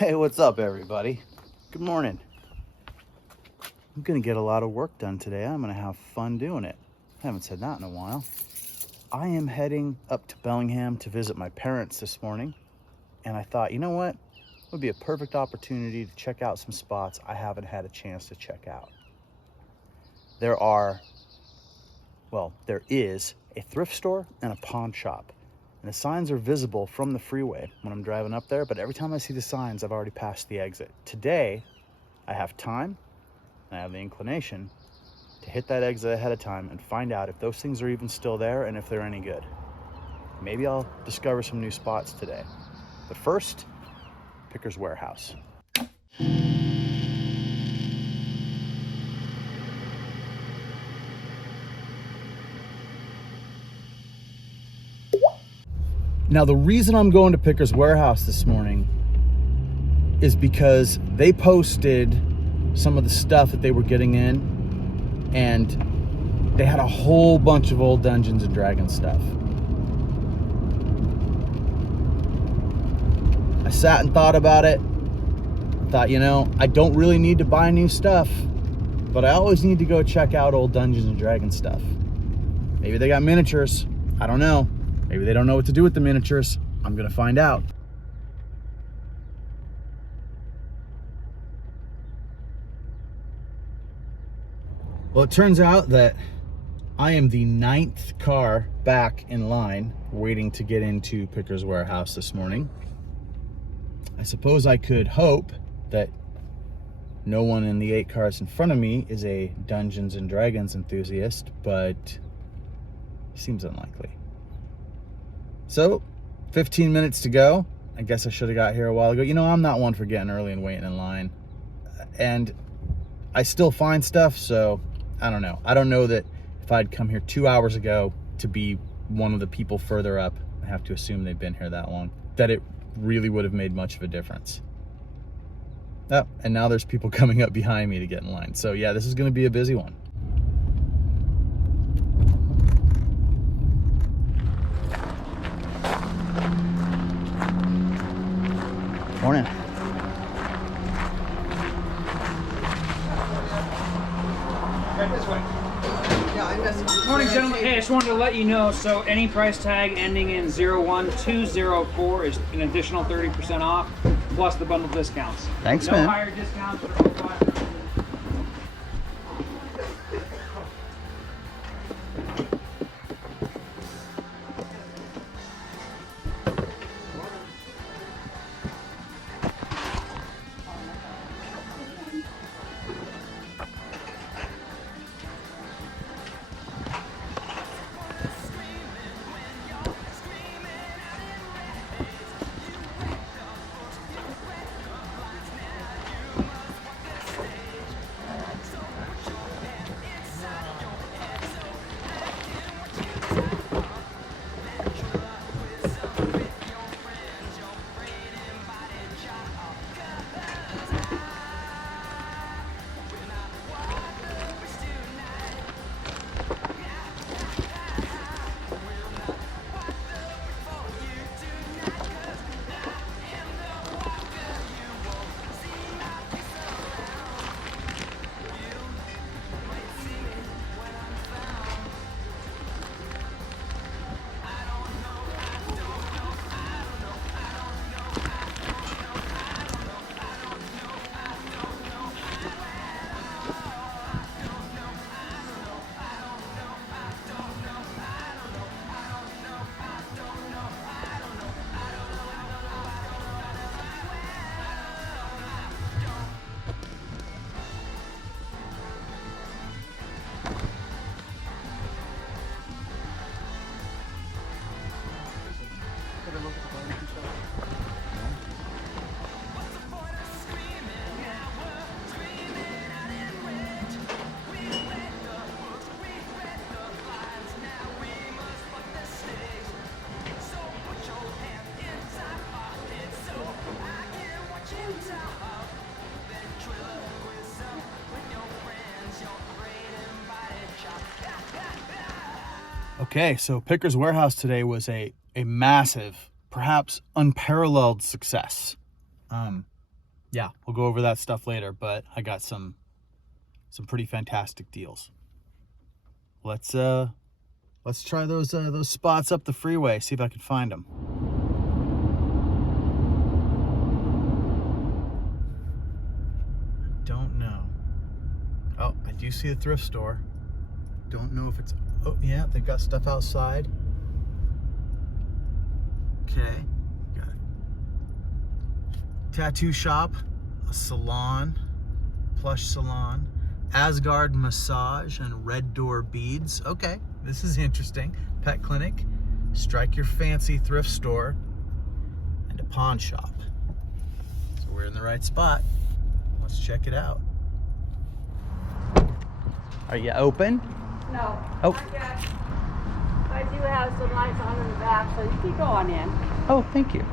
Hey, what's up, everybody? Good morning. I'm gonna get a lot of work done today. I'm gonna have fun doing it. I haven't said that in a while. I am heading up to Bellingham to visit my parents this morning, and I thought, you know what? It would be a perfect opportunity to check out some spots I haven't had a chance to check out. There is a thrift store and a pawn shop. And the signs are visible from the freeway when I'm driving up there, but every time I see the signs, I've already passed the exit. Today, I have time, and I have the inclination to hit that exit ahead of time and find out if those things are even still there and if they're any good. Maybe I'll discover some new spots today. But first, Picker's Warehouse. Now, the reason I'm going to Picker's Warehouse this morning is because they posted some of the stuff that they were getting in, and they had a whole bunch of old Dungeons and Dragons stuff. I sat and thought about it. I thought, you know, I don't really need to buy new stuff, but I always need to go check out old Dungeons and Dragons stuff. Maybe they got miniatures. I don't know. Maybe they don't know what to do with the miniatures. I'm gonna find out. Well, it turns out that I am the 9th car back in line waiting to get into Picker's Warehouse this morning. I suppose I could hope that no one in the 8 cars in front of me is a Dungeons and Dragons enthusiast, but seems unlikely. So, 15 minutes to go. I guess I should have got here a while ago. You know, I'm not one for getting early and waiting in line. And I still find stuff, so I don't know. I don't know that if I'd come here 2 hours ago to be one of the people further up, I have to assume they've been here that long, that it really would have made much of a difference. Oh, and now there's people coming up behind me to get in line. So yeah, this is gonna be a busy one. Morning. Right this way. Morning, gentlemen. Hey, I just wanted to let you know, so any price tag ending in 01204 is an additional 30% off, plus the bundle discounts. Thanks, no man. No higher discounts for 5. Okay, so Picker's Warehouse today was a massive, perhaps unparalleled success. yeah, we'll go over that stuff later, but I got some pretty fantastic deals. Let's try those spots up the freeway, see if I can find them. Don't know. Oh, I do see a thrift store. Don't know if it's, oh yeah, they got stuff outside. Okay, got a tattoo shop, a salon, plush salon, Asgard massage, and red door beads. Okay, this is interesting. Pet clinic, strike your fancy thrift store, and a pawn shop. So we're in the right spot. Let's check it out. Are you open? No. Oh. Not yet. I do have some lights on in the back, so you can go on in. Oh, thank you.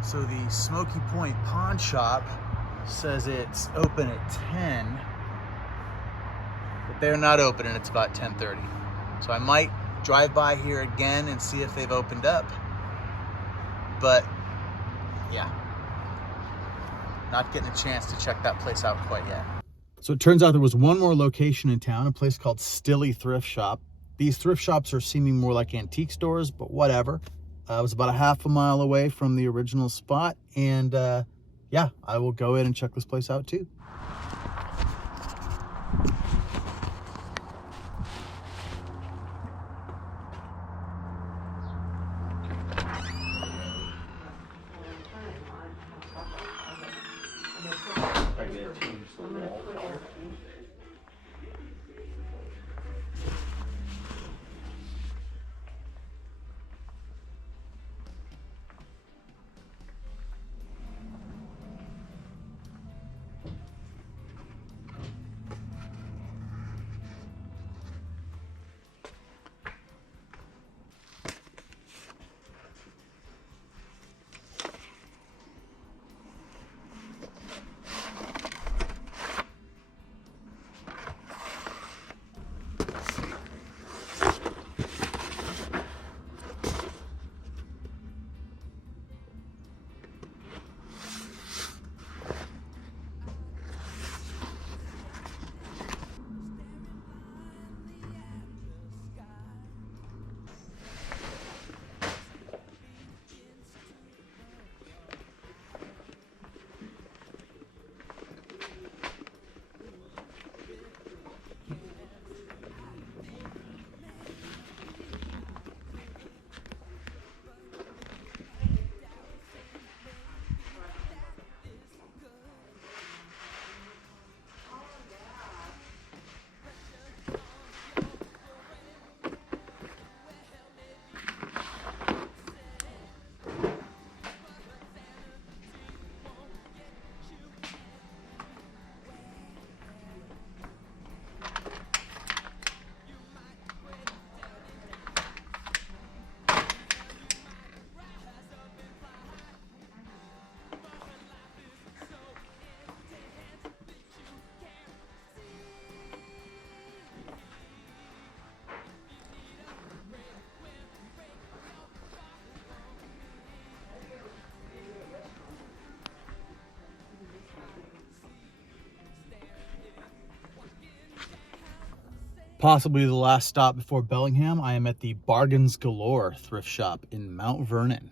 So the Smoky Point Pawn Shop says it's open at 10, but they're not open and it's about 10:30. So I might drive by here again and see if they've opened up. But yeah, not getting a chance to check that place out quite yet. So it turns out there was one more location in town, a place called Stilly Thrift Shop. These thrift shops are seeming more like antique stores, but whatever. I was about a half a mile away from the original spot, and yeah, I will go in and check this place out too. Possibly the last stop before Bellingham. I am at the Bargains Galore thrift shop in Mount Vernon.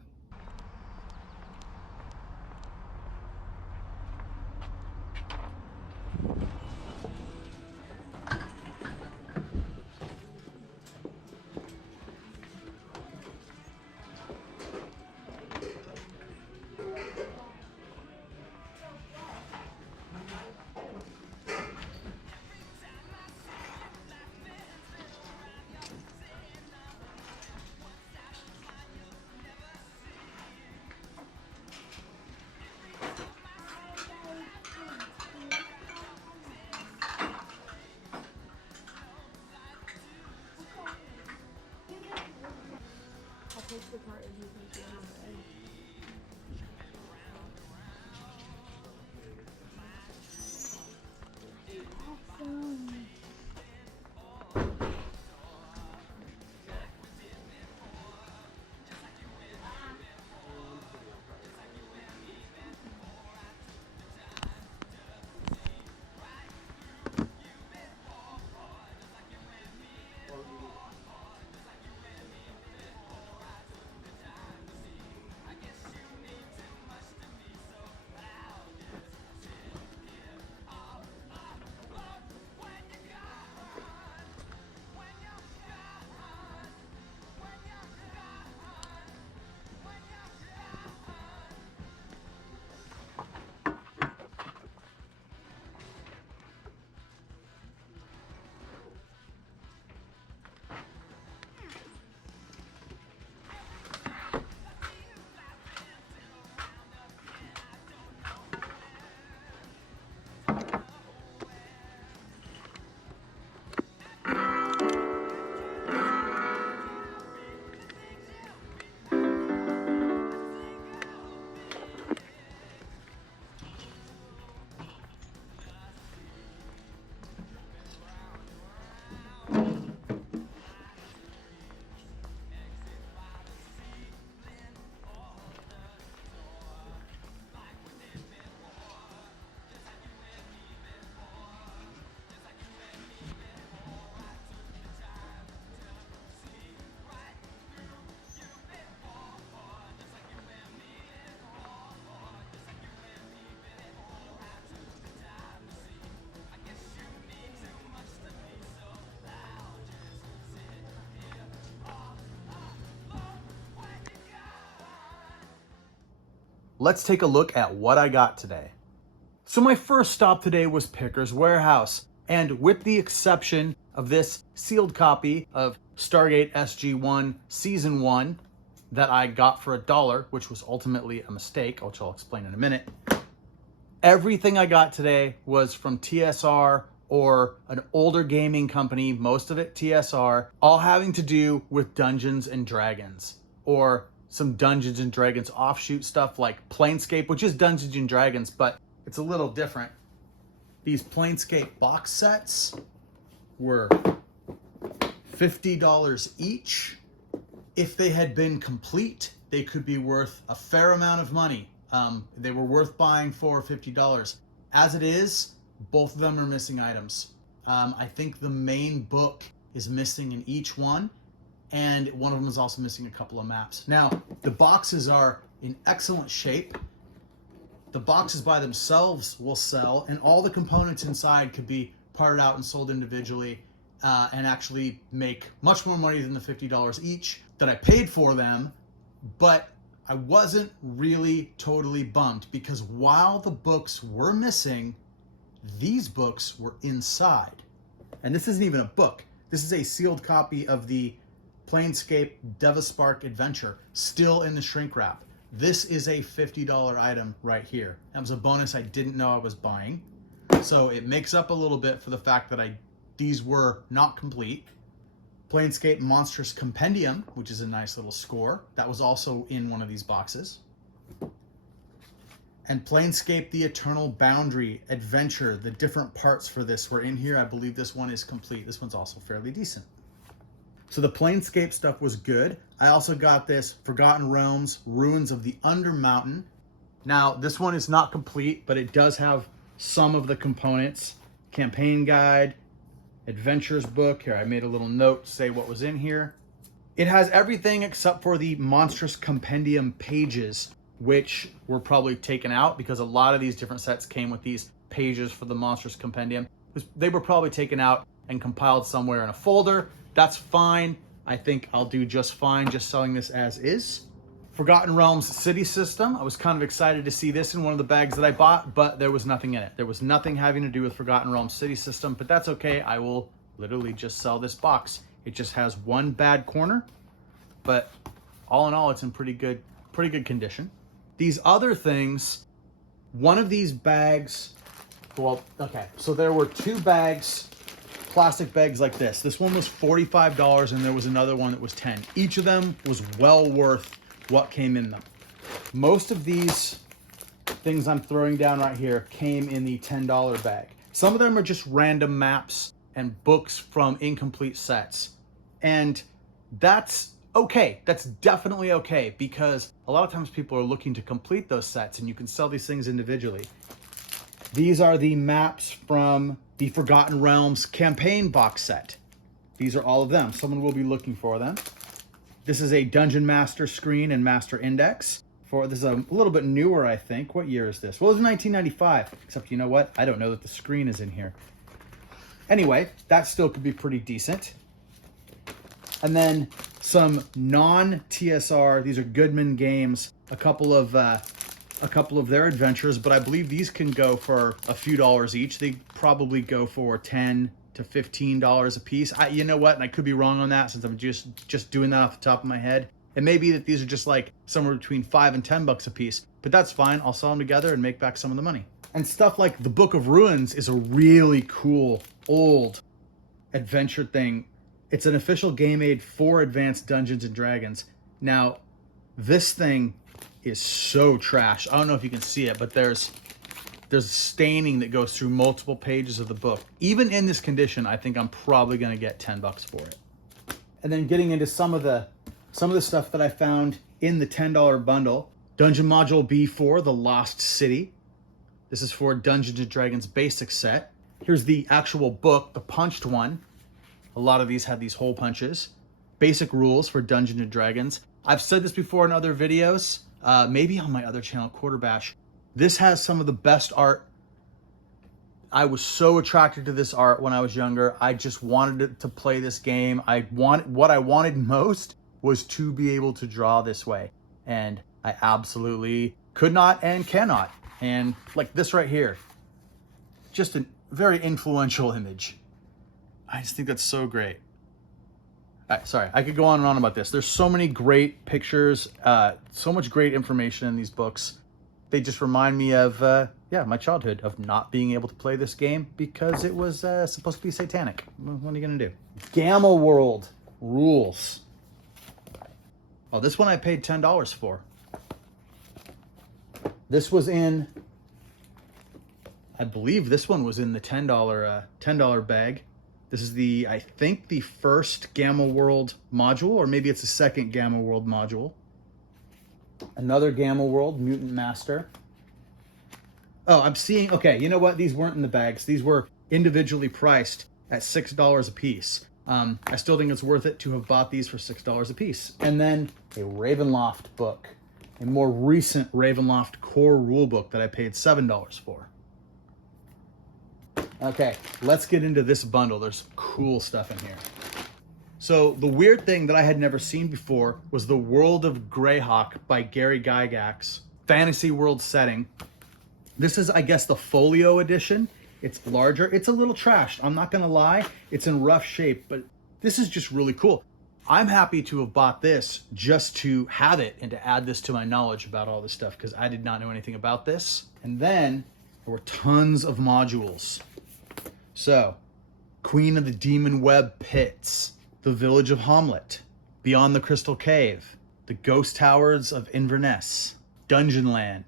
Let's take a look at what I got today. So my first stop today was Pickers Warehouse, and with the exception of this sealed copy of Stargate SG-1 Season 1 that I got for $1, which was ultimately a mistake, which I'll explain in a minute, everything I got today was from TSR or an older gaming company, most of it TSR, all having to do with Dungeons and Dragons, or some Dungeons and Dragons offshoot stuff like Planescape, which is Dungeons and Dragons, but it's a little different. These Planescape box sets were $50 each. If they had been complete, they could be worth a fair amount of money. They were worth buying for $50. As it is, both of them are missing items. I think the main book is missing in each one, and one of them is also missing a couple of maps. Now, the boxes are in excellent shape. The boxes by themselves will sell, and all the components inside could be parted out and sold individually, and actually make much more money than the $50 each that I paid for them. But I wasn't really totally bummed, because while the books were missing, these books were inside. And this isn't even a book. This is a sealed copy of the Planescape Devaspark Adventure, still in the shrink wrap. This is a $50 item right here. That was a bonus I didn't know I was buying. So it makes up a little bit for the fact that these were not complete. Planescape Monstrous Compendium, which is a nice little score. That was also in one of these boxes. And Planescape The Eternal Boundary Adventure, the different parts for this were in here. I believe this one is complete. This one's also fairly decent. So the Planescape stuff was good. I also got this Forgotten Realms, Ruins of the Undermountain. Now, this one is not complete, but it does have some of the components. Campaign guide, adventures book. Here, I made a little note to say what was in here. It has everything except for the Monstrous Compendium pages, which were probably taken out because a lot of these different sets came with these pages for the Monstrous Compendium. They were probably taken out and compiled somewhere in a folder. That's fine. I think I'll do just fine just selling this as is. Forgotten Realms City System. I was kind of excited to see this in one of the bags that I bought, but there was nothing in it. There was nothing having to do with Forgotten Realms City System, but that's okay. I will literally just sell this box. It just has one bad corner, but all in all, it's in pretty good condition. These other things, one of these bags, well, okay, so there were two bags, plastic bags like this. This one was $45 and there was another one that was $10. Each of them was well worth what came in them. Most of these things I'm throwing down right here came in the $10 bag. Some of them are just random maps and books from incomplete sets. And that's okay. That's definitely okay, because a lot of times people are looking to complete those sets and you can sell these things individually. These are the maps from the Forgotten Realms campaign box set. These are all of them. Someone will be looking for them. This is a Dungeon Master screen and Master Index. This is a little bit newer, I think. What year is this? Well, it was 1995, except you know what? I don't know that the screen is in here. Anyway, that still could be pretty decent. And then some non-TSR, these are Goodman Games, a couple of their adventures, but I believe these can go for a few dollars each. They probably go for $10 to $15 a piece. You know what? And I could be wrong on that since I'm just doing that off the top of my head. It may be that these are just like somewhere between $5 and $10 a piece, but that's fine. I'll sell them together and make back some of the money. And stuff like the Book of Ruins is a really cool old adventure thing. It's an official game aid for Advanced Dungeons and Dragons. Now, this thing is so trash. I don't know if you can see it, but there's staining that goes through multiple pages of the book. Even in this condition, I think I'm probably going to get $10 for it. And then getting into some of the stuff that I found in the $10 bundle. Dungeon Module B4, The Lost City. This is for Dungeons and Dragons basic set. Here's the actual book, the punched one. A lot of these had these hole punches. Basic rules for Dungeons and Dragons. I've said this before in other videos, maybe on my other channel, Quarterbash. This has some of the best art. I was so attracted to this art when I was younger. I just wanted to play this game. What I wanted most was to be able to draw this way. And I absolutely could not and cannot. And like this right here, just a very influential image. I just think that's so great. All right, sorry, I could go on and on about this. There's so many great pictures, so much great information in these books. They just remind me of, my childhood, of not being able to play this game because it was supposed to be satanic. What are you gonna do? Gamma World rules. Oh, this one I paid $10 for. This was in, I believe this one was in the $10 bag. This is I think the first Gamma World module, or maybe it's the second Gamma World module. Another Gamma World, Mutant Master. Oh, I'm seeing, okay, you know what? These weren't in the bags. These were individually priced at $6 a piece. I still think it's worth it to have bought these for $6 a piece. And then a Ravenloft book, a more recent Ravenloft core rule book that I paid $7 for. Okay, let's get into this bundle. There's some cool stuff in here. So the weird thing that I had never seen before was The World of Greyhawk by Gary Gygax, fantasy world setting. This is, I guess, the folio edition. It's larger. It's a little trashed. I'm not gonna lie. It's in rough shape, but this is just really cool. I'm happy to have bought this just to have it and to add this to my knowledge about all this stuff because I did not know anything about this. And then there were tons of modules. So, Queen of the Demon Web Pits, The Village of Hamlet, Beyond the Crystal Cave, The Ghost Towers of Inverness, Dungeonland,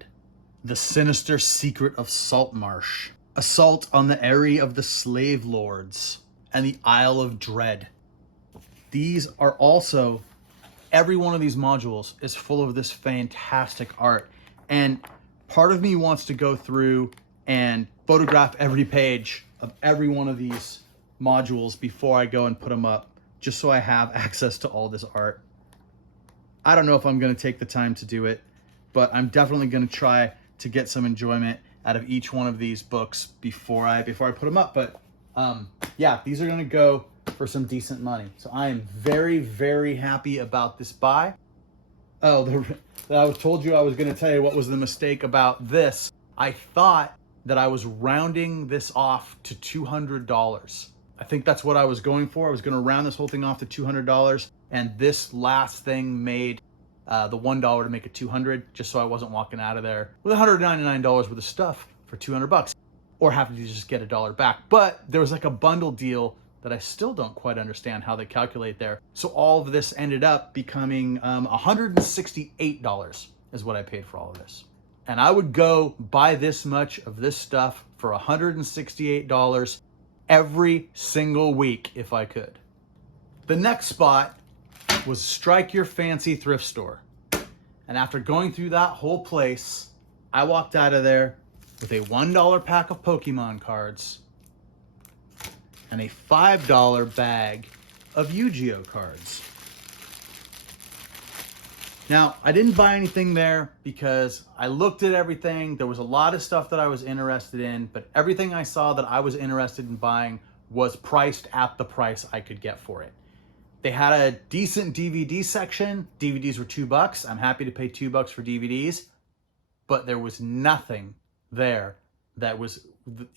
The Sinister Secret of Saltmarsh, Assault on the Eyrie of the Slave Lords, and the Isle of Dread. These are also, every one of these modules is full of this fantastic art. And part of me wants to go through and photograph every page of every one of these modules before I go and put them up, just so I have access to all this art. I don't know if I'm going to take the time to do it, but I'm definitely going to try to get some enjoyment out of each one of these books before I put them up. But yeah, these are going to go for some decent money. So I am very, very happy about this buy. Oh, I told you I was going to tell you what was the mistake about this. I thought that I was rounding this off to $200. I think that's what I was going for. I was going to round this whole thing off to $200, and this last thing made the $1 to make it $200, just so I wasn't walking out of there with $199 worth of stuff for $200, or having to just get $1 back. But there was like a bundle deal that I still don't quite understand how they calculate there. So all of this ended up becoming $168 is what I paid for all of this. And I would go buy this much of this stuff for $168 every single week if I could. The next spot was Strike Your Fancy thrift store. And after going through that whole place, I walked out of there with a $1 pack of Pokemon cards and a $5 bag of Yu-Gi-Oh cards. Now, I didn't buy anything there because I looked at everything. There was a lot of stuff that I was interested in, but everything I saw that I was interested in buying was priced at the price I could get for it. They had a decent DVD section. DVDs were $2. I'm happy to pay $2 for DVDs, but there was nothing there that was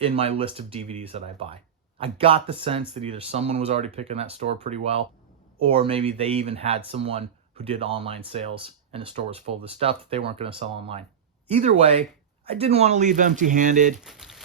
in my list of DVDs that I buy. I got the sense that either someone was already picking that store pretty well, or maybe they even had someone who did online sales and the store was full of the stuff that they weren't going to sell online. Either way, I didn't want to leave empty-handed,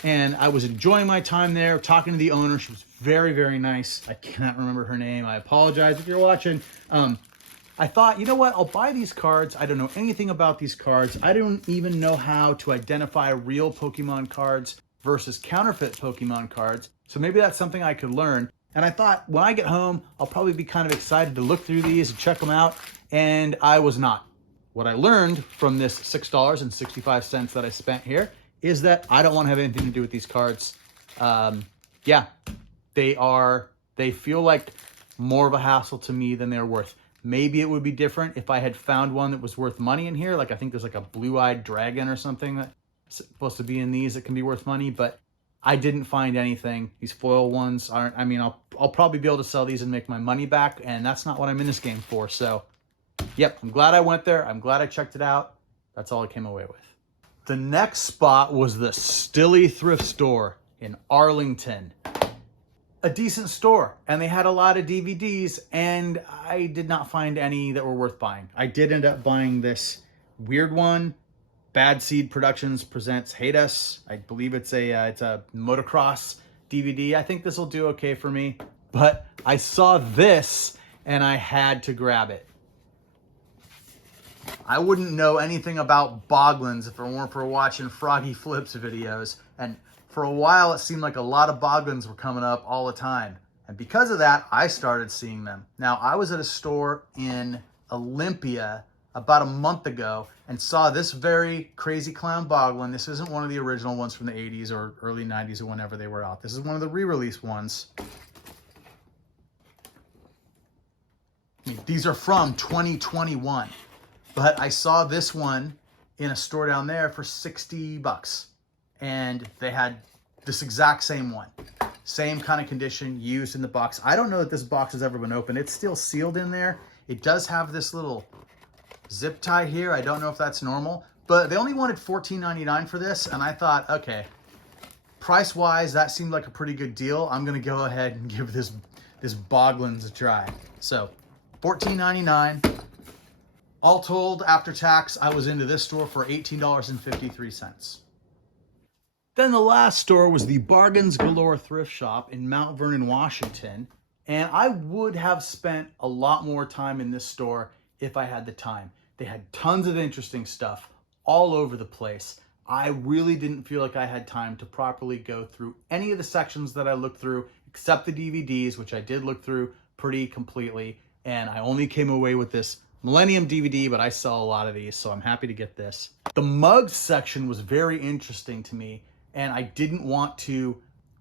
and I was enjoying my time there, talking to the owner. She was very, very nice. I cannot remember her name. I apologize if you're watching. I thought, you know what? I'll buy these cards. I don't know anything about these cards. I don't even know how to identify real Pokemon cards versus counterfeit Pokemon cards. So maybe that's something I could learn. And I thought when I get home, I'll probably be kind of excited to look through these and check them out. And I was not. What I learned from this $6.65 that I spent here is that I don't want to have anything to do with these cards. Yeah, they feel like more of a hassle to me than they're worth. Maybe it would be different if I had found one that was worth money in here. Like I think there's like a blue-eyed dragon or something that's supposed to be in these that can be worth money, but I didn't find anything. These foil ones aren't, I mean, I'll probably be able to sell these and make my money back, and that's not what I'm in this game for. So, yep, I'm glad I went there. I'm glad I checked it out. That's all I came away with. The next spot was the Stilly Thrift Store in Arlington. A decent store, and they had a lot of DVDs, and I did not find any that were worth buying. I did end up buying this weird one, Bad Seed Productions Presents Hate Us. I believe it's a motocross DVD. I think this will do okay for me, but I saw this and I had to grab it. I wouldn't know anything about Boglins if it weren't for watching Froggy Flips videos, and for a while it seemed like a lot of Boglins were coming up all the time, and because of that I started seeing them. Now I was at a store in Olympia about a month ago and saw this very crazy clown Boglin. This isn't one of the original ones from the 80s or early 90s or whenever they were out. This is one of the re-release ones. I mean, these are from 2021, but I saw this one in a store down there for $60, and they had this exact same one. Same kind of condition, used in the box. I don't know that this box has ever been opened. It's still sealed in there. It does have this little zip tie here. I don't know if that's normal, but they only wanted $14.99 for this, and I thought, okay, price-wise, that seemed like a pretty good deal. I'm gonna go ahead and give this Boglins a try. So, $14.99. All told, after tax, I was into this store for $18.53. Then the last store was the Bargains Galore Thrift Shop in Mount Vernon, Washington, and I would have spent a lot more time in this store if I had the time. They had tons of interesting stuff all over the place. I really didn't feel like I had time to properly go through any of the sections that I looked through, except the DVDs, which I did look through pretty completely. And I only came away with this Millennium DVD, but I sell a lot of these, so I'm happy to get this. The mugs section was very interesting to me, and I didn't want to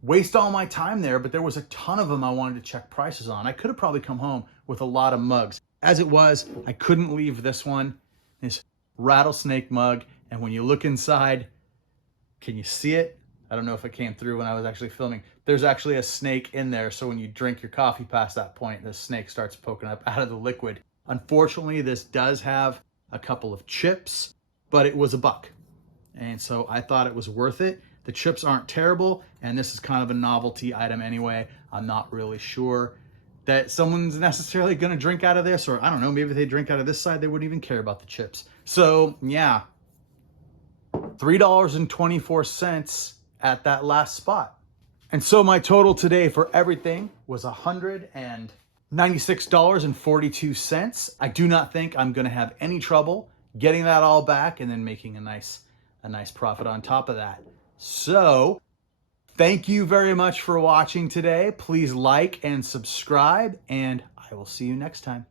waste all my time there, but there was a ton of them I wanted to check prices on. I could have probably come home with a lot of mugs. As it was, I couldn't leave this one, this rattlesnake mug. And when you look inside, can you see it? I don't know if it came through when I was actually filming. There's actually a snake in there. So when you drink your coffee past that point, the snake starts poking up out of the liquid. Unfortunately, this does have a couple of chips, but it was $1. And so I thought it was worth it. The chips aren't terrible, and this is kind of a novelty item anyway. I'm not really sure that someone's necessarily gonna drink out of this, or I don't know, maybe if they drink out of this side, they wouldn't even care about the chips. So yeah, $3.24 at that last spot. And so my total today for everything was $196.42. I do not think I'm gonna have any trouble getting that all back and then making a nice profit on top of that. So thank you very much for watching today. Please like and subscribe, and I will see you next time.